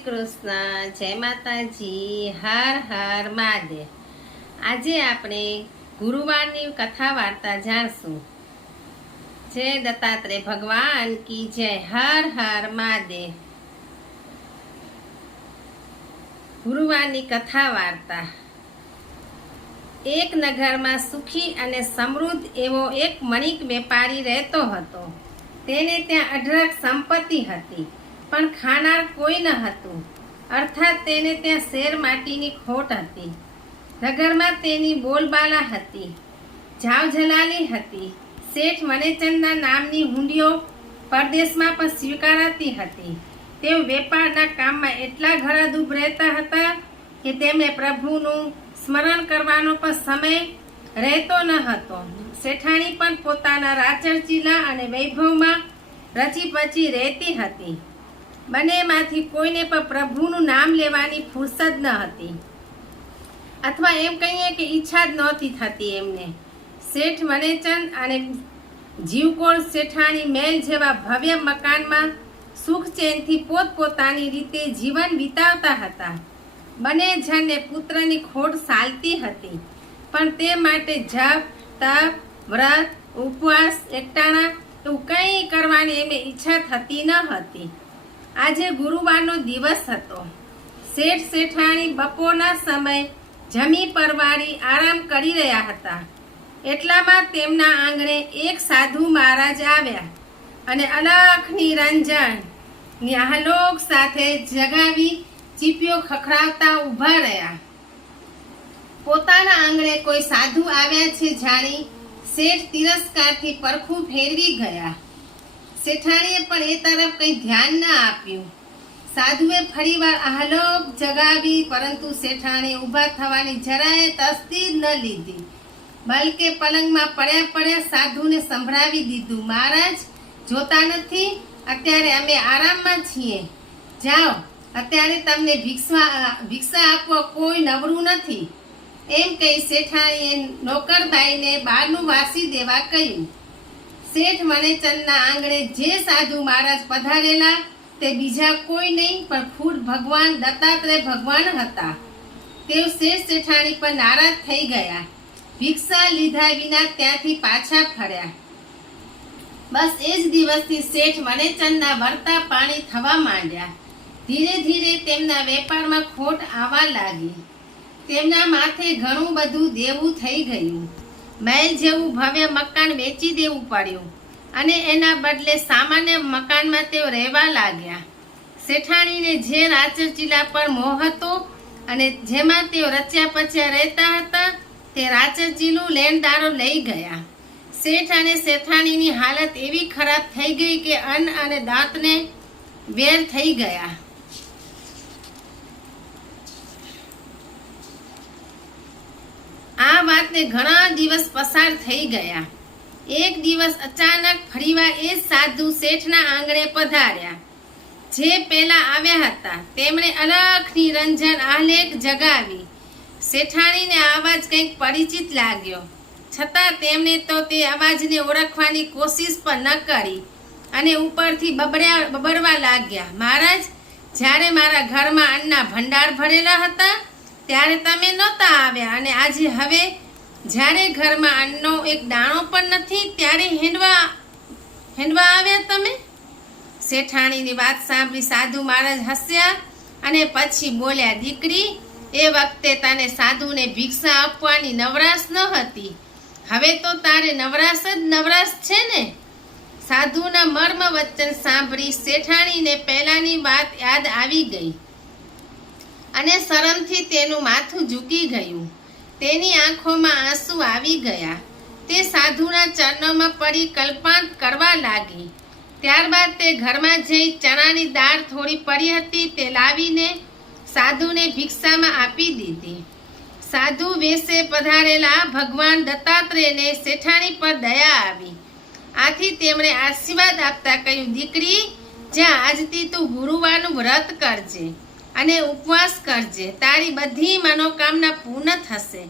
શ્રી કૃષ્ણ, જય માતાજી, હર હર મહાદેવ। આજે આપણે ગુરુવારની કથા વાર્તા જાણશું। જય દત્તાત્રેય ભગવાન કી જય, હર હર મહાદેવ। ગુરુવારની કથા વાર્તા। એક નગરમાં સુખી અને સમૃદ્ધ એવો એક મણિક વેપારી રહેતો હતો। તેને ત્યાં અઢળક સંપત્તિ હતી, પણ ખાનાર કોઈ ન હતું, અર્થાત તેને ત્યાં શેર માટીની ખોટ હતી। નગરમાં તેની બોલબાલા હતી, જાવજલાલી હતી। શેઠ મનેચંદના નામની હુંડીઓ પરદેશમાં પણ સ્વીકારાતી હતી। તેઓ વેપારના કામમાં એટલા ઘરાદૂબ રહેતા હતા કે તેમને પ્રભુનું સ્મરણ કરવાનો પણ સમય રહેતો ન હતો। શેઠાણી પણ પોતાના રાચરચીલા અને વૈભવમાં રચીપચી રહેતી હતી। બંનેમાંથી કોઈને પણ પ્રભુનું નામ લેવાની ફુરસદ ન હતી, અથવા એમ કહીએ કે ઈચ્છા જ નહોતી થતી એમને। શેઠ મનેચંદ અને જીવકોળ શેઠાણી મહેલ જેવા ભવ્ય મકાનમાં સુખ ચેનથી પોતપોતાની રીતે જીવન વિતાવતા હતા। બંને જણને પુત્રની ખોટ સાલતી હતી, પણ તે માટે જપ, તપ, વ્રત, ઉપવાસ, એકટાણા એવું કંઈ કરવાની એમને ઈચ્છા થતી ન હતી। આજે ગુરુવારનો દિવસ હતો। શેઠ શેઠાણી બપોરના સમયે જમી પરવારી આરામ કરી રહ્યા હતા। એટલામાં તેમના આંગણે એક સાધુ મહારાજ આવ્યા અને અલખ નિરંજન આલોક સાથે જગાવી ચીપિયો ખખડાવતા ઊભા રહ્યા। પોતાના આંગણે કોઈ સાધુ આવ્યા છે જાણી શેઠ તિરસ્કારથી પરખું ફેરવી ગયા। શેઠાણીએ પણ એ તરફ કંઈ ધ્યાન ન આપ્યું। સાધુએ ફરીવાર આહલોક જગાવી, પરંતુ શેઠાણીએ ઊભા થવાની જરાય તસ્દી ન લીધી, બલકે પલંગમાં પડ્યા સાધુને સંભળાવી દીધું, મહારાજ જોતા નથી, અત્યારે અમે આરામમાં છીએ, જાઓ, અત્યારે તમને ભિક્ષા આપવા કોઈ નવરું નથી। એમ કહી શેઠાણીએ નોકરબાઈને બહારનું વાસી દેવા કહ્યું। શેઠ મનેચંદના આંગણે જે સાધુ મહારાજ પધારેલા તે બીજા કોઈ નહીં પણ ખુદ ભગવાન દત્તાત્રેય ભગવાન હતા। તેઓ શેઠ શેઠાણી પર નારાજ થઈ ગયા, ભિક્ષા લીધા વિના ત્યાંથી પાછા ફર્યા। બસ એ જ દિવસથી શેઠ મનેચંદના વળતા પાણી થવા માંડ્યા। ધીરે ધીરે તેમના વેપારમાં ખોટ આવવા લાગી। તેમના માથે ઘણું બધું દેવું થઈ ગયું। મહેલ જેવું ભવ્ય મકાન વેચી દેવું પડ્યું અને એના બદલે સામાન્ય મકાનમાં તેઓ રહેવા લાગ્યા। શેઠાણીને જે રાચરચીલા પર મોહ હતો અને જેમાં તેઓ રચ્યા પચ્યા રહેતા હતા, તે રાચરચીલું લેણદારો લઈ ગયા। શેઠ અને શેઠાણીની હાલત એવી ખરાબ થઈ ગઈ કે અન્ન અને દાંતને વેર થઈ ગયા। આ વાતને ઘણા દિવસ પસાર થઈ ગયા। એક દિવસ અચાનક ફરીવાર એ સાધુ શેઠના આંગણે પધાર્યા, જે પહેલા આવ્યા હતા। તેમણે અલખ નિરંજન આલેખ જગાવી। શેઠાણીને અવાજ કંઈક પરિચિત લાગ્યો, છતાં તેમણે તો તે અવાજને ઓળખવાની કોશિશ પણ ન કરી અને ઉપરથી બબડવા લાગ્યા, મહારાજ, જ્યારે મારા ઘરમાં અન્નના ભંડાર ભરેલા હતા ત્યારે તમે નહોતા આવ્યા, અને આજે હવે જ્યારે ઘરમાં અન્નનો એક દાણો પણ નથી ત્યારે હેંડવા આવ્યા તમે? શેઠાણીની વાત સાંભળી સાધુ મહારાજ હસ્યા અને પછી બોલ્યા, દીકરી, એ વખતે તને સાધુને ભિક્ષા આપવાની નવરાશ ન હતી, હવે તો તારે નવરાશ જ નવરાશ છે ને? સાધુના મર્મ વચન સાંભળી શેઠાણીને પહેલાની વાત યાદ આવી ગઈ અને શરમથી તેનું માથું ઝૂકી ગયું। તેની આંખોમાં આંસુ આવી ગયા। તે સાધુના ચરણોમાં પડી કલ્પાંત કરવા લાગી। ત્યારબાદ તે ઘરમાં જઈ ચણાની દાળ થોડી પડી હતી તે લાવીને સાધુને ભિક્ષામાં આપી દીધી। સાધુ વેશે પધારેલા ભગવાન દત્તાત્રેયને શેઠાણી પર દયા આવી। આથી તેમણે આશીર્વાદ આપતા કહ્યું, દીકરી, જા, આજથી તું ગુરુવારનું વ્રત કરજે અને ઉપવાસ કરજે, તારી બધી મનોકામના પૂર્ણ થશે।